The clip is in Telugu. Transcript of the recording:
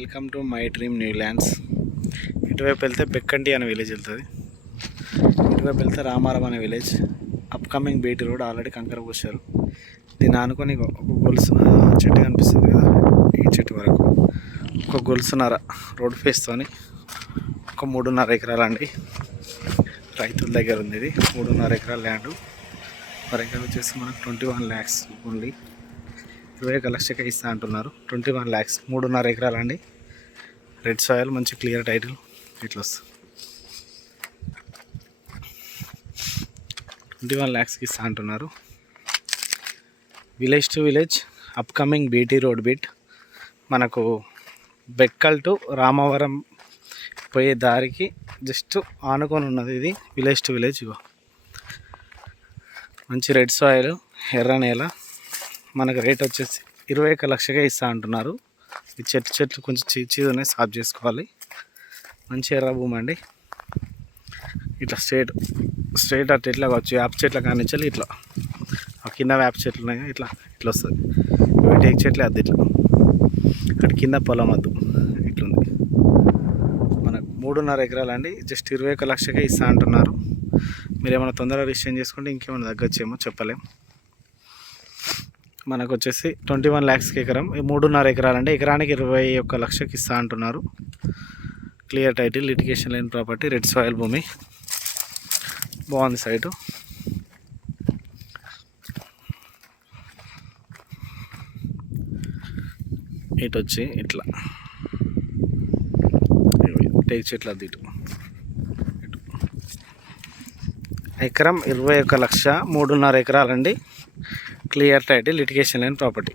Welcome to my dream new lands. ఇటువైపు వెళ్తే బెక్కంటి అనే విలేజ్ వెళ్తుంది. ఇటువైపు వెళ్తే రామారం అనే village. Upcoming BT road already కంకర పోసారు. దీన్ని ఆనుకొని ఒక గొలుసు చెట్టు కనిపిస్తుంది కదా, ఈ చెట్టు వరకు ఒక గొలుసున్నర రోడ్ ఫేస్తోని ఒక 3.5 ఎకరాలు అండి. రైతుల దగ్గర ఉంది ఇది. 3.5 ఎకరాల ల్యాండ్. పర్ ఎకర్ వచ్చేసి మనకు 21 lakhs ఓన్లీ. 21 లక్షకే ఇస్తా అంటున్నారు. 21 lakhs 3.5 ఎకరాలు అండి. రెడ్ సాయిల్, మంచి క్లియర్ టైటిల్ ఇట్లా వస్తుంది. 21 lakhsకి ఇస్తా అంటున్నారు. Village to village upcoming BT road bit. మనకు బెక్కల్ టు రామవరం పోయే దారికి జస్ట్ ఆనుకొని ఉన్నది ఇది. Village to village. ఇగో మంచి రెడ్ సాయిల్, ఎర్ర నేల. మనకు రేట్ వచ్చేసి 21 లక్షకే ఇస్తా అంటున్నారు. ఈ చెట్లు కొంచెం చీదునే సాఫ్ చేసుకోవాలి. మంచి ఎర్ర భూమి అండి. ఇట్లా స్ట్రైట్ అట్లా ఇట్లా కావచ్చు. వేప చెట్ల కానించాలి ఇట్లా ఆ కింద వేప చెట్లు ఉన్నాయి, ఇట్లా వస్తుంది. టేక్ చెట్లే అద్దు ఇట్లా. అక్కడ కింద పొలం వద్దు ఇట్లుంది. మనకు 3.5 ఎకరాలు అండి. జస్ట్ 21 లక్షకే ఇస్తా అంటున్నారు. మీరు ఏమైనా తొందరగా రిజిస్ట్రేషన్ చేసుకుంటే ఇంకేమైనా తగ్గచ్చేమో చెప్పలేము. మనకు వచ్చేసి 21 lakhsకి ఎకరం. 3.5 ఎకరాలు అంటే ఎకరానికి 21 లక్షకి ఇస్తా అంటున్నారు. క్లియర్ టైటిల్, లిటిగేషన్ లేని ప్రాపర్టీ, రెడ్ సాయిల్ భూమి. బాగుంది సైటు. ఇటు వచ్చి ఇట్లా టేక్ చెట్లు అది. ఇటు ఎకరం 21 లక్ష, 3.5 ఎకరాలండి. క్లియర్ టైటిల్, లిటిగేషన్ లేని ప్రాపర్టీ.